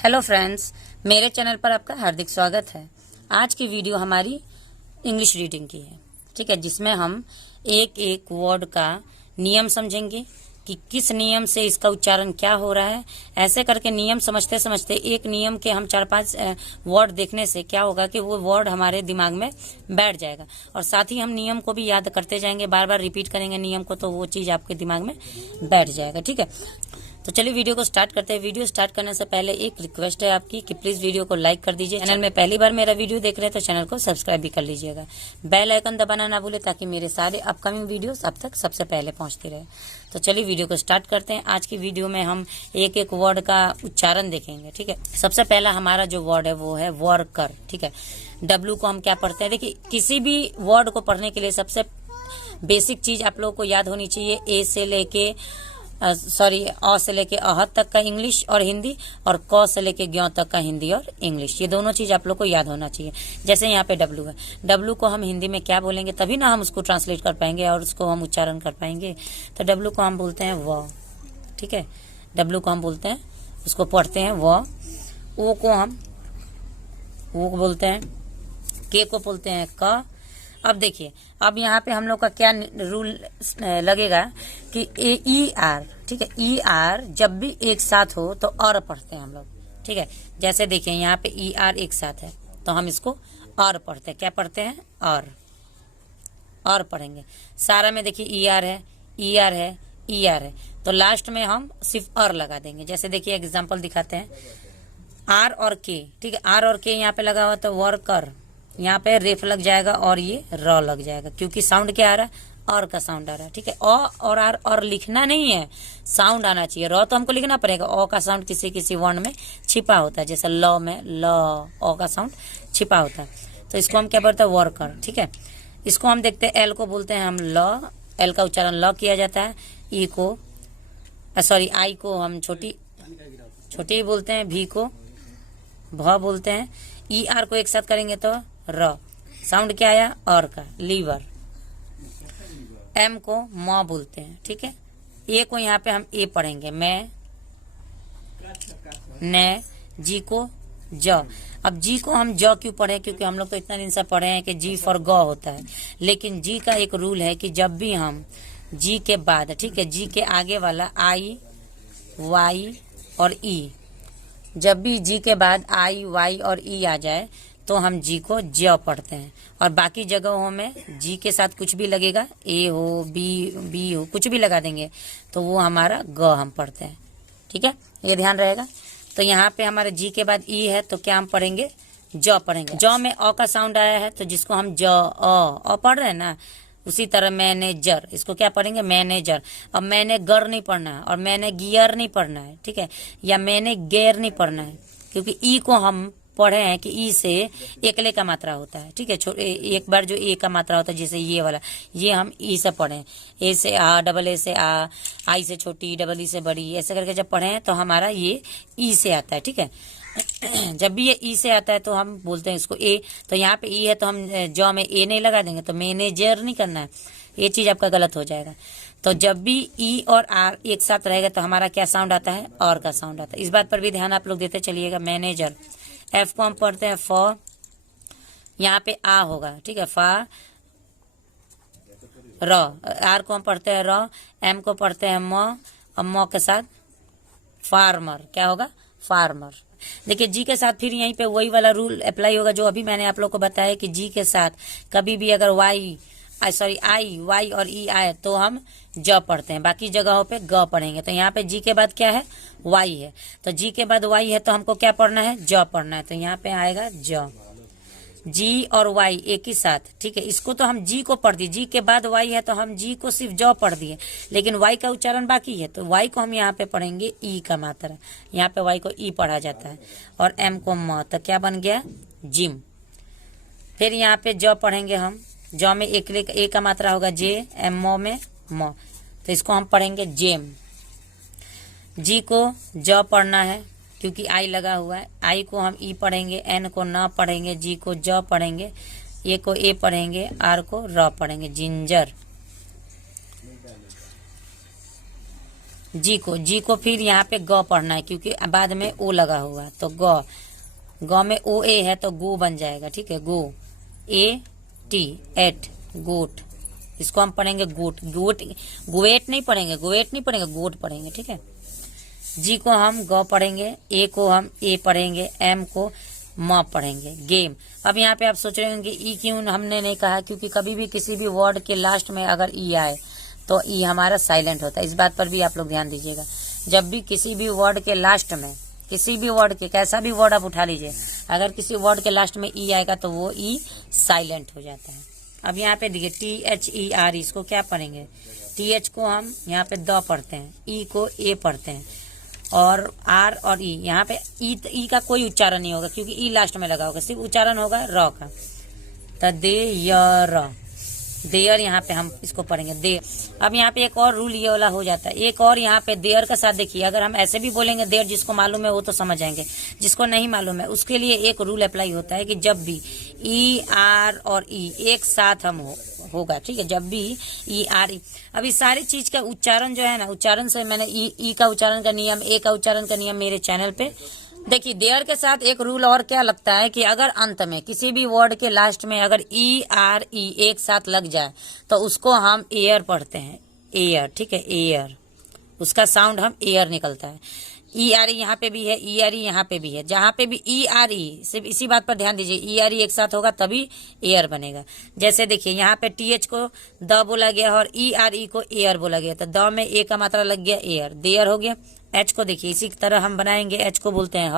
Hello friends, मेरे channel पर आपका हार्दिक स्वागत है। आज की वीडियो हमारी इंग्लिश रीडिंग की है, ठीक है, जिसमें हम एक एक वर्ड का नियम समझेंगे कि किस नियम से इसका उच्चारण क्या हो रहा है। ऐसे करके नियम समझते समझते एक नियम के हम 4-5 वर्ड देखने से क्या होगा कि वो वर्ड हमारे दिमाग में बैठ जाएगा और साथ ही हम नियम को भी याद करते जाएंगे, बार बार रिपीट करेंगे नियम को, तो वो चीज़ आपके दिमाग में बैठ जाएगा। ठीक है, तो चलिए वीडियो को स्टार्ट करते हैं। वीडियो स्टार्ट करने से पहले एक रिक्वेस्ट है आपकी कि प्लीज वीडियो को लाइक कर दीजिए। चैनल में पहली बार मेरा वीडियो देख रहे हैं तो चैनल को सब्सक्राइब भी कर लीजिएगा। बेल आइकन दबाना ना भूले ताकि मेरे सारे अपकमिंग वीडियोस आप तक सबसे पहले पहुंचते रहे। तो चलिए वीडियो को स्टार्ट करते हैं। आज की वीडियो में हम एक एक वर्ड का उच्चारण देखेंगे। ठीक है, सबसे पहला हमारा जो वर्ड है वो है वर्कर। ठीक है, डब्ल्यू को हम क्या पढ़ते हैं? देखिए, किसी भी वर्ड को पढ़ने के लिए सबसे बेसिक चीज आप लोगों को याद होनी चाहिए। ए से लेके अ से लेके अह तक का इंग्लिश और हिंदी, और क से लेके ज्ञ तक का हिंदी और इंग्लिश, ये दोनों चीज आप लोग को याद होना चाहिए। जैसे यहाँ पे डब्लू है, डब्लू को हम हिंदी में क्या बोलेंगे, तभी ना हम उसको ट्रांसलेट कर पाएंगे और उसको हम उच्चारण कर पाएंगे। तो डब्लू को हम बोलते हैं व। ठीक है, डब्लू को हम बोलते हैं, उसको पढ़ते हैं व। ओ को हम वो बोलते हैं, के को बोलते हैं क। अब देखिए, अब यहाँ पे हम लोग का क्या रूल लगेगा कि ई आर, ठीक है, ई आर जब भी एक साथ हो तो और पढ़ते हैं हम लोग। ठीक है, जैसे देखिए यहाँ पे ई आर एक साथ है तो हम इसको और पढ़ते हैं। क्या पढ़ते हैं? और पढ़ेंगे। सारा में देखिए ई आर है, ई आर है, ई आर है, तो लास्ट में हम सिर्फ और लगा देंगे। जैसे देखिए एग्जाम्पल दिखाते हैं, आर और के। ठीक है, आर और के यहाँ पे लगा हुआ तो वर्कर, यहाँ पे रेफ लग जाएगा और ये र लग जाएगा, क्योंकि साउंड क्या आ रहा है? और का साउंड आ रहा है। ठीक है, अ और आर और लिखना नहीं है, साउंड आना चाहिए। र तो हमको लिखना पड़ेगा, अ का साउंड किसी किसी वर्ण में छिपा होता है, जैसे ल में ल, अ का साउंड छिपा होता है। तो इसको हम क्या बोलते हैं? वर्कर। ठीक है, इसको हम देखते हैं, एल को बोलते हैं हम ल, एल का उच्चारण ल किया जाता है। ई को आई को हम छोटी बोलते हैं, भी को भ बोलते हैं। ई आर को एक साथ करेंगे तो र, साउंड क्या आया? और का, लीवर। एम को म बोलते हैं। ठीक है, ए को यहाँ पे हम ए पढ़ेंगे, मैं, ने। जी को ज। अब जी को हम ज क्यों पढ़े? क्योंकि हम लोग तो इतना दिन से पढ़े हैं कि जी फॉर ग होता है, लेकिन जी का एक रूल है कि जब भी हम जी के बाद, ठीक है, जी के आगे वाला आई, वाई और ई, जब भी जी के बाद आई, वाई और ई आ जाए तो हम जी को ज पढ़ते हैं। और बाकी जगहों में जी के साथ कुछ भी लगेगा, ए हो, बी हो, कुछ भी लगा देंगे तो वो हमारा ग हम पढ़ते हैं। ठीक है, ये ध्यान रहेगा। तो यहाँ पे हमारे जी के बाद ई है तो क्या हम पढ़ेंगे? ज पढ़ेंगे। ज में अ का साउंड आया है तो जिसको हम ज अ पढ़ रहे हैं ना, उसी तरह मैनेजर, इसको क्या पढ़ेंगे? मैनेजर। अब मैंने गर नहीं पढ़ना है और मैंने गियर नहीं पढ़ना है। ठीक है, या मैंने गेर नहीं पढ़ना है, क्योंकि ई को हम पढ़े हैं कि ई से एकले का मात्रा होता है। ठीक है, एक बार जो ए का मात्रा होता है, जैसे ये वाला, ये हम ई से पढ़े हैं। ए से आ, डबल ए से आ, आई से छोटी, डबल ई से बड़ी, ऐसे करके जब पढ़े हैं तो हमारा ये ई से आता है। ठीक है, जब भी ये ई से आता है तो हम बोलते हैं इसको ए। तो यहाँ पे ई है तो हम ज में ए नहीं लगा देंगे, तो मैनेजर नहीं करना है, ये चीज आपका गलत हो जाएगा। तो जब भी ई और आर एक साथ रहेगा तो हमारा क्या साउंड आता है? और का साउंड आता है। इस बात पर भी ध्यान आप लोग देते चलिएगा। मैनेजर। एफ को हम पढ़ते हैं फ, यहाँ पे आ होगा। ठीक है, फा, र। आर को हम पढ़ते हैं र, एम को पढ़ते हैं म, और म के साथ फार्मर। क्या होगा? फार्मर। देखिए जी के साथ फिर यहीं पे वही वाला रूल अप्लाई होगा जो अभी मैंने आप लोग को बताया कि जी के साथ कभी भी अगर आई, वाई और ई आए तो हम ज पढ़ते हैं, बाकी जगहों पे ग पढ़ेंगे। तो यहाँ पे जी के बाद क्या है? वाई है, तो जी के बाद वाई है तो हमको क्या पढ़ना है? ज पढ़ना है। तो यहाँ पे आएगा ज। जी और वाई एक ही साथ। ठीक है, इसको तो हम जी को पढ़ दिए, जी के बाद वाई है तो हम जी को सिर्फ ज पढ़ दिए, लेकिन वाई का उच्चारण बाकी है तो वाई को हम यहाँ पे पढ़ेंगे ई का मात्रा। यहाँ पे वाई को ई पढ़ा जाता है, और एम को म, तो क्या बन गया? जिम। फिर यहाँ पे ज पढ़ेंगे हम, ज में ए का मात्रा होगा जे, एम म में म, तो इसको हम पढ़ेंगे जेम। जी को ज पढ़ना है क्योंकि आई लगा हुआ है, आई को हम ई पढ़ेंगे, एन को न पढ़ेंगे, जी को ज पढ़ेंगे, ए को ए पढ़ेंगे, आर को र पढ़ेंगे, जिंजर। जी को फिर यहाँ पे ग पढ़ना है क्योंकि बाद में ओ लगा हुआ है, तो ग में ओ ए है तो गो बन जाएगा। ठीक है, गो, ए टी, एट, गोट। इसको हम पढ़ेंगे गोट। गोएट नहीं पढ़ेंगे, गोट पढ़ेंगे। ठीक है, जी को हम ग पढ़ेंगे, ए को हम ए पढ़ेंगे, एम को म पढ़ेंगे, गेम। अब यहाँ पे आप सोच रहे होंगे ई क्यों हमने नहीं कहा, क्योंकि कभी भी किसी भी वर्ड के लास्ट में अगर ई आए तो ई हमारा साइलेंट होता है। इस बात पर भी आप लोग ध्यान दीजिएगा। जब भी किसी भी वर्ड के लास्ट में, किसी भी वर्ड के, कैसा भी वर्ड आप उठा लीजिए, अगर किसी वर्ड के लास्ट में ई आएगा तो वो ई साइलेंट हो जाता है। अब यहाँ पे देखिए THER, इसको क्या पढ़ेंगे, TH को हम यहाँ पे द पढ़ते हैं, ई को ए पढ़ते हैं, और आर और ई, यहाँ पे ई का कोई उच्चारण नहीं होगा क्योंकि ई लास्ट में लगा होगा, सिर्फ उच्चारण होगा र का। तो देयर यहाँ पे हम इसको पढ़ेंगे दे। अब यहाँ पे एक और रूल ये वाला हो जाता है, एक और यहाँ पे देयर का साथ देखिए, अगर हम ऐसे भी बोलेंगे देयर, जिसको मालूम है वो तो समझ जाएंगे, जिसको नहीं मालूम है उसके लिए एक रूल अप्लाई होता है कि जब भी ई आर और ई एक साथ हम होगा, ठीक है, जब भी ई आर ई। अभी सारी चीज का उच्चारण जो है ना, उच्चारण से मैंने ई का उच्चारण का नियम, ए का उच्चारण का नियम मेरे चैनल पे देखिए। देयर के साथ एक रूल और क्या लगता है कि अगर अंत में किसी भी वर्ड के लास्ट में अगर ई आर ई एक साथ लग जाए तो उसको हम एयर पढ़ते हैं, एयर। ठीक है, एयर, उसका साउंड हम एयर निकलता है। ई आर ई यहाँ पे भी है, ई आर ई यहाँ पे भी है, जहाँ पे भी ई आर ई, सिर्फ इसी बात पर ध्यान दीजिए, ई आर ई एक साथ होगा तभी एयर बनेगा। जैसे देखिए यहाँ पे TH को द बोला गया और ई आर ई को एयर बोला गया, तो द में ए का मात्रा लग गया, एयर, देयर हो गया। एच को देखिए इसी तरह हम बनाएंगे, एच को बोलते हैं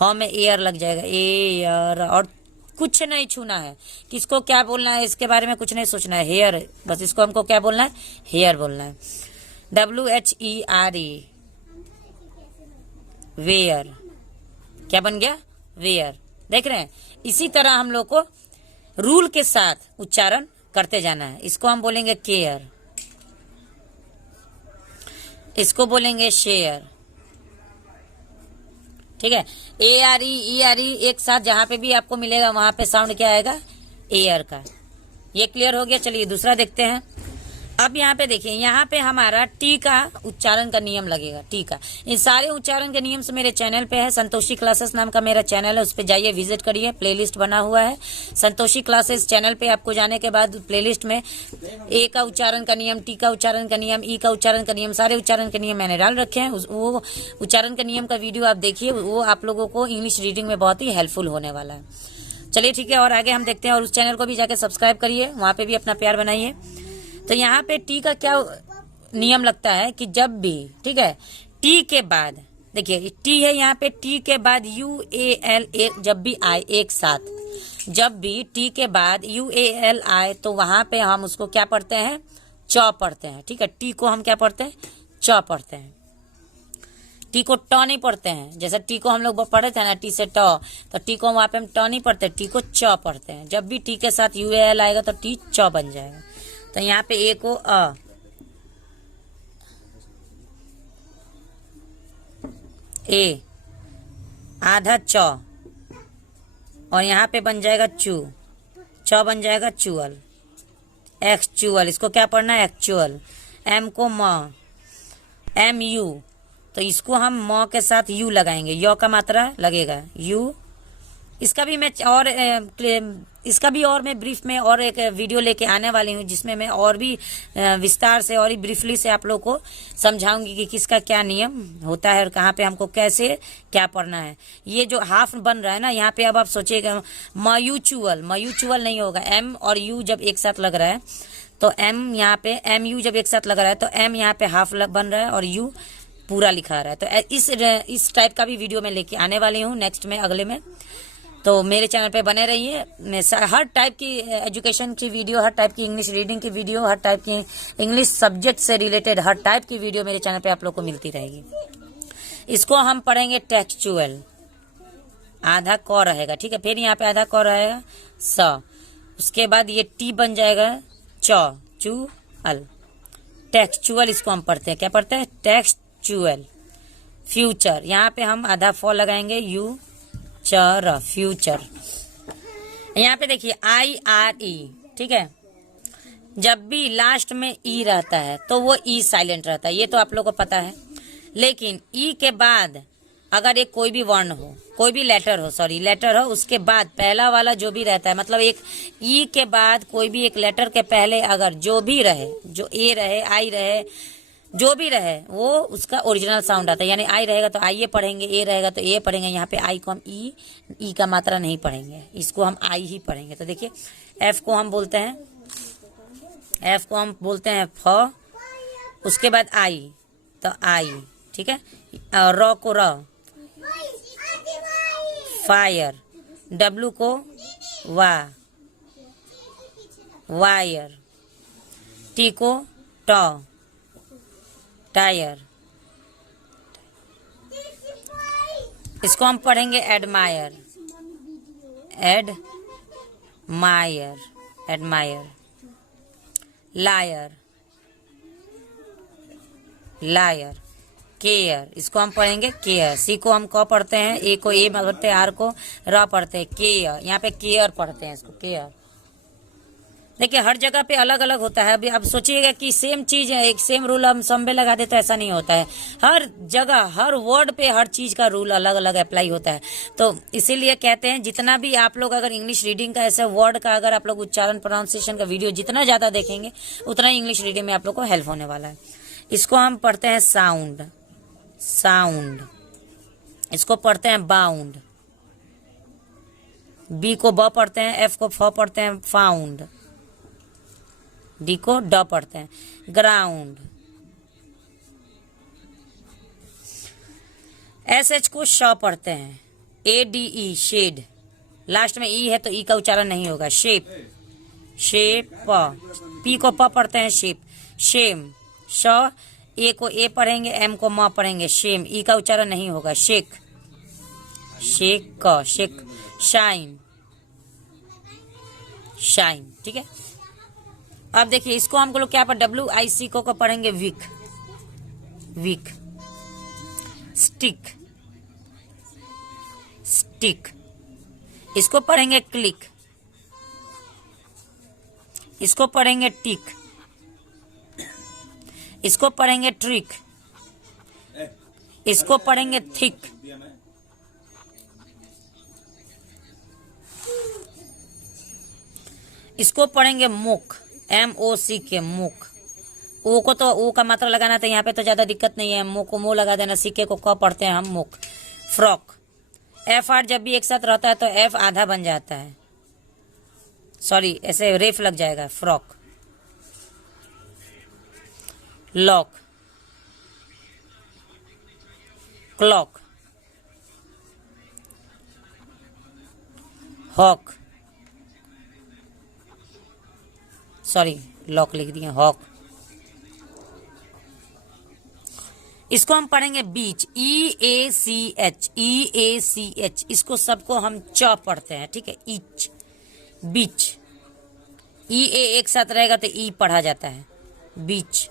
ह में एयर लग जाएगा, एयर, और कुछ नहीं छूना है, किसको क्या बोलना है इसके बारे में कुछ नहीं सोचना है, हेयर, बस इसको हमको क्या बोलना है, हेयर बोलना है। WHERE, वेयर, क्या बन गया, वेयर। देख रहे हैं, इसी तरह हम लोग को रूल के साथ उच्चारण करते जाना है। इसको हम बोलेंगे केयर, इसको बोलेंगे शेयर। ठीक है, ARE ERE एक साथ जहां पे भी आपको मिलेगा वहां पे साउंड क्या आएगा, एयर का। ये क्लियर हो गया। चलिए दूसरा देखते हैं। अब यहाँ पे देखिए, यहाँ पे हमारा टी का उच्चारण का नियम लगेगा, टी का। इन सारे उच्चारण के नियम से मेरे चैनल पे है, संतोषी क्लासेस नाम का मेरा चैनल है, उस पे जाइए, विजिट करिए, प्लेलिस्ट बना हुआ है संतोषी क्लासेस चैनल पे। आपको जाने के बाद प्लेलिस्ट में ए का उच्चारण का नियम, टी का उच्चारण का नियम, ई का उच्चारण का नियम, सारे उच्चारण के नियम मैंने डाल रखे हैं। वो उच्चारण का नियम का वीडियो आप देखिए, वो आप लोगों को इंग्लिश रीडिंग में बहुत ही हेल्पफुल होने वाला है। चलिए ठीक है, और आगे हम देखते हैं, और उस चैनल को भी जाके सब्सक्राइब करिए, वहां पे भी अपना प्यार बनाइए। तो यहाँ पे टी का क्या नियम लगता है कि जब भी, ठीक है, टी के बाद देखिए टी है, यहाँ पे टी के बाद UAL जब भी आए एक साथ, जब भी टी के बाद UAL आए तो वहां पे हम उसको क्या पढ़ते हैं, च पढ़ते हैं। ठीक है, टी को हम क्या पढ़ते हैं, च पढ़ते हैं। टी को ट नहीं पढ़ते हैं, जैसे टी को हम लोग पढ़े थे ना, टी से ट, तो टी को वहां पे हम ट नहीं पढ़ते, टी को च पढ़ते हैं। जब भी टी के साथ UAL आएगा तो टी च बन जाएगा। तो यहाँ पे ए को अ, ए, आधा च, और यहाँ पे बन जाएगा चू, च बन जाएगा चुअल, एक्चुअल। इसको क्या पढ़ना है, एक्चुअल। एम को म, MU, तो इसको हम म के साथ यू लगाएंगे, य का मात्रा लगेगा, यू। इसका भी मैं ब्रीफ में और एक वीडियो लेके आने वाली हूँ, जिसमें मैं और भी विस्तार से और ही ब्रीफली से आप लोग को समझाऊंगी कि किसका क्या नियम होता है और कहाँ पे हमको कैसे क्या पढ़ना है। ये जो हाफ बन रहा है ना यहाँ पे, अब आप सोचिएगा म्यूचुअल, म्यूचुअल नहीं होगा, एम और यू जब एक साथ लग रहा है तो एम, यहाँ पे MU जब एक साथ लग रहा है तो एम यहाँ पे हाफ बन रहा है और यू पूरा लिखा रहा है। तो इस टाइप का भी वीडियो मैं लेके आने वाली हूँ नेक्स्ट में, अगले में। तो मेरे चैनल पे बने रहिए। मैं हर टाइप की एजुकेशन की वीडियो, हर टाइप की इंग्लिश रीडिंग की वीडियो, हर टाइप की इंग्लिश सब्जेक्ट से रिलेटेड हर टाइप की वीडियो मेरे चैनल पे आप लोग को मिलती रहेगी। इसको हम पढ़ेंगे टेक्सचुअल, आधा क रहेगा, ठीक है, फिर यहाँ पे आधा क रहेगा स, उसके बाद ये टी बन जाएगा च, चू अल, टेक्सचुअल। इसको हम पढ़ते हैं, क्या पढ़ते हैं, टेक्सचुअल। फ्यूचर, यहाँ पे हम आधा फ लगाएंगे, यू चर, फ्यूचर। यहाँ पे देखिए IRE, ठीक है, जब भी लास्ट में ई रहता है तो वो ई साइलेंट रहता है, ये तो आप लोग को पता है। लेकिन ई के बाद अगर एक कोई भी वर्ण हो, कोई भी लेटर हो, उसके बाद पहला वाला जो भी रहता है, मतलब एक ई के बाद कोई भी एक लेटर के पहले अगर जो भी रहे, जो ए रहे, आई रहे, जो भी रहे, वो उसका ओरिजिनल साउंड आता है। यानी आई रहेगा तो आई पढ़ेंगे, ए रहेगा तो ए पढ़ेंगे। यहाँ पे आई को हम ई का मात्रा नहीं पढ़ेंगे, इसको हम आई ही पढ़ेंगे। तो देखिए एफ को हम बोलते हैं फ, उसके बाद आई तो आई, ठीक है। और र को र, फायर, डब्लू को वा, वायर, टी को ट, टायर, इसको हम पढ़ेंगे एडमायर, एडमायर, लायर, केयर, इसको हम पढ़ेंगे केयर। सी को हम क पढ़ते हैं, ए को ए पढ़ते हैं, आर को र पढ़ते हैं, केयर, यहाँ पे केयर पढ़ते हैं, इसको केयर। देखिए हर जगह पे अलग अलग होता है। अभी अब सोचिएगा कि सेम चीज है, एक सेम रूल हम सब में लगा दे तो ऐसा नहीं होता है। हर जगह हर वर्ड पे हर चीज का रूल अलग अलग अप्लाई होता है। तो इसीलिए कहते हैं जितना भी आप लोग अगर इंग्लिश रीडिंग का ऐसे वर्ड का अगर आप लोग उच्चारण प्रोनाउंसिएशन का वीडियो जितना ज्यादा देखेंगे उतना इंग्लिश रीडिंग में आप लोग को हेल्प होने वाला है। इसको हम पढ़ते हैं साउंड, इसको पढ़ते हैं बाउंड, बी को ब पढ़ते हैं, एफ को फ पढ़ते हैं, फाउंड, डी को ड पढ़ते हैं, ग्राउंड, एस एच को श पढ़ते हैं, A D E shade, last में ई है तो ई का उच्चारण नहीं होगा, शेप, पी को प पढ़ते हैं, शेम, श, ए को ए पढ़ेंगे, एम को म पढ़ेंगे, शेम, ई का उच्चारण नहीं होगा, शेक, शाइन, ठीक है। अब देखिए इसको हम लोग क्या पर WIC को पढ़ेंगे वीक, स्टिक, इसको पढ़ेंगे क्लिक, इसको पढ़ेंगे टिक, इसको पढ़ेंगे ट्रिक, इसको पढ़ेंगे थिक, इसको पढ़ेंगे मुक, MOC के मुक। ओ को तो ओ का मात्रा लगाना था, यहाँ पे तो ज्यादा दिक्कत नहीं है, मो को मो लगा देना, सिक्के को क पढ़ते हैं हम मुक। फ्रॉक, FR जब भी एक साथ रहता है तो F आधा बन जाता है, सॉरी ऐसे रेफ लग जाएगा, frock. Lock, clock, hawk, sorry lock लिख दिए, हॉक। इसको हम पढ़ेंगे बीच, EACH, इसको सबको हम च पढ़ते हैं, ठीक है, ईच, बीच, EA एक साथ रहेगा तो ई पढ़ा जाता है, बीच।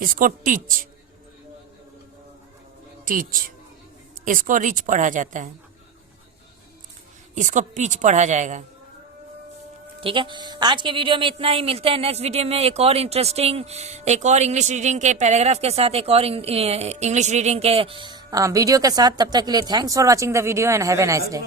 इसको टीच, इसको रिच पढ़ा जाता है, इसको पीच पढ़ा जाएगा, ठीक है। आज के वीडियो में इतना ही, मिलते हैं नेक्स्ट वीडियो में एक और इंग्लिश रीडिंग के पैराग्राफ के साथ, एक और इंग्लिश रीडिंग के वीडियो के साथ। तब तक के लिए thanks for watching the video and have a nice day.